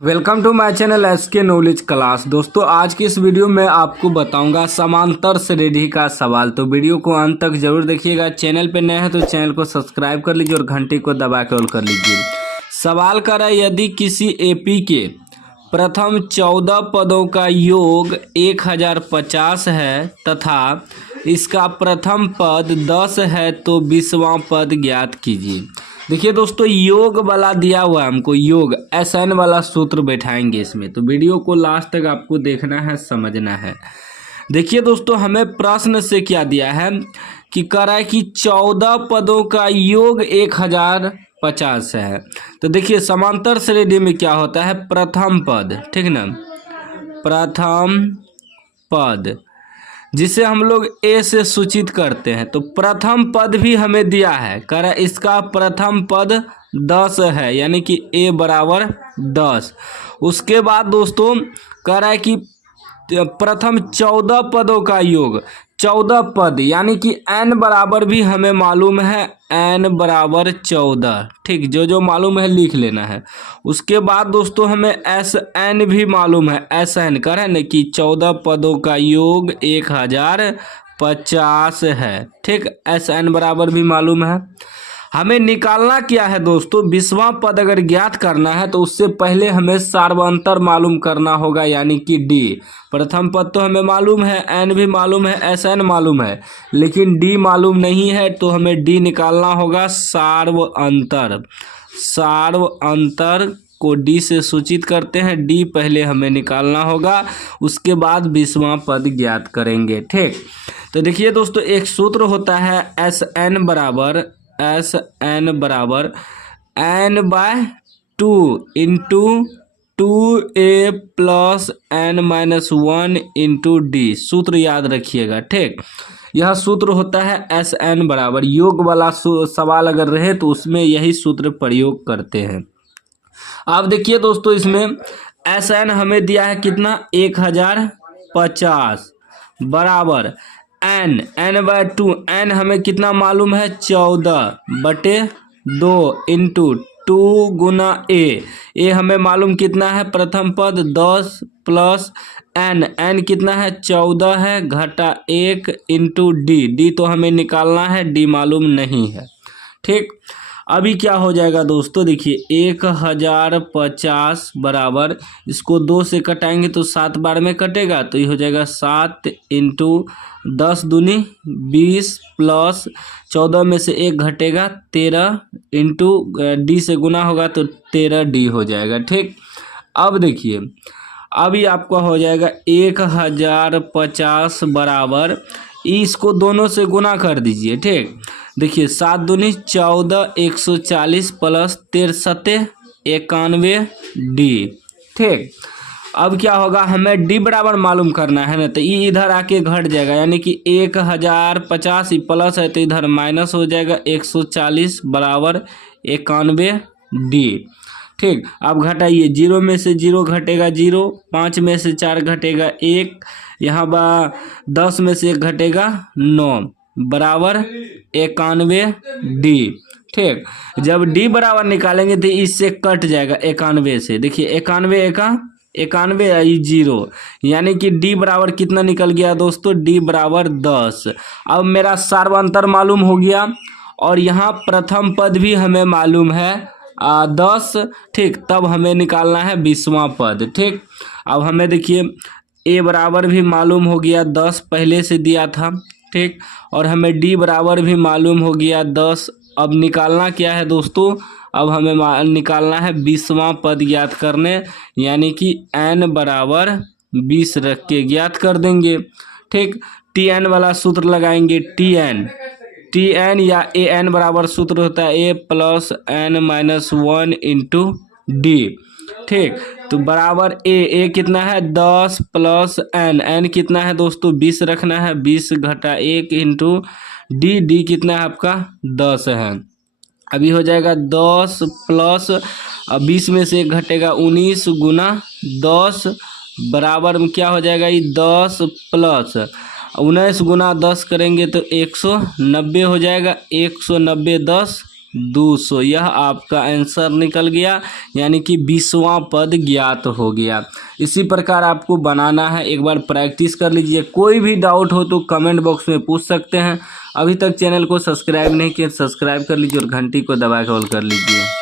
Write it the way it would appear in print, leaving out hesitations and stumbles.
Welcome to my channel SK knowledge class. दोस्तों आज की इस वीडियो में आपको बताऊंगा समांतर श्रेणी का सवाल। तो वीडियो को अंत तक जरूर देखिएगा। चैनल पे नए हैं तो चैनल को सब्सक्राइब कर लीजिए और घंटी को दबा के ऑल कर लीजिए। सवाल कर रहा है, यदि किसी एपी के प्रथम 14 पदों का योग 1050 है तथा इसका प्रथम पद 10 है तो 20वां पद ज्ञात कीजिए। देखिए दोस्तों, योग वाला दिया हुआ है हमको, योग SN वाला सूत्र बैठाएंगे इसमें। तो वीडियो को लास्ट तक आपको देखना है, समझना है। देखिए दोस्तों, हमें प्रश्न से क्या दिया है कि कह रहा है कि 14 पदों का योग 1050 है। तो देखिए समांतर श्रेणी में क्या होता है, प्रथम पद, ठीक ना, प्रथम पद जिसे हम लोग ए से सूचित करते हैं। तो प्रथम पद भी हमें दिया है, कह रहा है इसका प्रथम पद 10 है, यानी कि ए बराबर 10। उसके बाद दोस्तों कह रहा है कि प्रथम 14 पदों का योग, 14 पद यानी कि n बराबर भी हमें मालूम है, n बराबर 14। ठीक, जो जो मालूम है लिख लेना है। उसके बाद दोस्तों हमें SN भी मालूम है, SN कह रहे हैं ना कि 14 पदों का योग 1050 है। ठीक, SN बराबर भी मालूम है। हमें निकालना क्या है दोस्तों, 20वां पद अगर ज्ञात करना है तो उससे पहले हमें सार्वंतर मालूम करना होगा, यानी कि D। प्रथम पद तो हमें मालूम है, N भी मालूम है, SN मालूम है, लेकिन D मालूम नहीं है। तो हमें D निकालना होगा, सार्वंतर। सार्वंतर को D से सूचित करते हैं, D पहले हमें निकालना होगा, उसके बाद 20वां पद ज्ञात करेंगे। ठीक, तो देखिए दोस्तों, एक सूत्र होता है SN बराबर n/2 into 2a plus n-1 into D। सूत्र याद रखिएगा। ठीक, यह सूत्र होता है SN बराबर, योग वाला सवाल अगर रहे तो उसमें यही सूत्र प्रयोग करते हैं। अब देखिए दोस्तों, इसमें SN हमें दिया है कितना, 1050 बराबर n/2। n हमें कितना मालूम है, 14/2 इंटू 2 गुना a हमें मालूम कितना है, प्रथम पद 10 प्लस n कितना है, 14 है, घटा 1 इंटू D तो हमें निकालना है, D मालूम नहीं है। ठीक, अभी क्या हो जाएगा दोस्तों, देखिए 1050 बराबर, इसको 2 से कटाएंगे तो 7 बार में कटेगा, तो ये हो जाएगा 7 इंटू 10 दूनी 20 प्लस 14 में से 1 घटेगा 13 इंटू D से गुना होगा तो 13D हो जाएगा। ठीक, अब देखिए अभी आपका हो जाएगा 1050 बराबर, इसको दोनों से गुना कर दीजिए। ठीक, देखिए 7 दूनी 14, 140 प्लस 13 91D। ठीक, अब क्या होगा, हमें D बराबर मालूम करना है ना, तो ये इधर आके घट जाएगा, यानी कि 1050 प्लस है तो इधर माइनस हो जाएगा, 140 बराबर 91D। ठीक, अब घटाइए, 0 में से 0 घटेगा 0, 5 में से 4 घटेगा 1, यहाँ 10 में से 1 घटेगा 9 बराबर 91D। ठीक, जब D बराबर निकालेंगे तो इससे कट जाएगा 91 से। देखिए 91 0, यानी कि D बराबर कितना निकल गया दोस्तों, D बराबर 10। अब मेरा सार्वंतर मालूम हो गया और यहाँ प्रथम पद भी हमें मालूम है 10। ठीक, तब हमें निकालना है 20वां पद। ठीक, अब हमें देखिए A बराबर भी मालूम हो गया, 10 पहले से दिया था। ठीक, और हमें D बराबर भी मालूम हो गया 10। अब निकालना क्या है दोस्तों, अब हमें निकालना है 20वां पद ज्ञात करने, यानी कि n बराबर 20 रख के ज्ञात कर देंगे। ठीक, TN वाला सूत्र लगाएंगे, TN या AN बराबर सूत्र होता है A plus n-1 into D। ठीक, तो बराबर A कितना है, 10 प्लस n कितना है दोस्तों, 20 रखना है, 20 घटा 1 इंटू D कितना है आपका, 10 है। अभी हो जाएगा 10 प्लस 20 में से 1 घटेगा 19 गुना 10 बराबर में क्या हो जाएगा, ये 10 प्लस 19 गुना 10 करेंगे तो 190 हो जाएगा, 190 10 200। यह आपका आंसर निकल गया, यानी कि 20वां पद ज्ञात हो गया। इसी प्रकार आपको बनाना है, एक बार प्रैक्टिस कर लीजिए। कोई भी डाउट हो तो कमेंट बॉक्स में पूछ सकते हैं। अभी तक चैनल को सब्सक्राइब नहीं किया, सब्सक्राइब कर लीजिए और घंटी को दबा के ऑल कर लीजिए।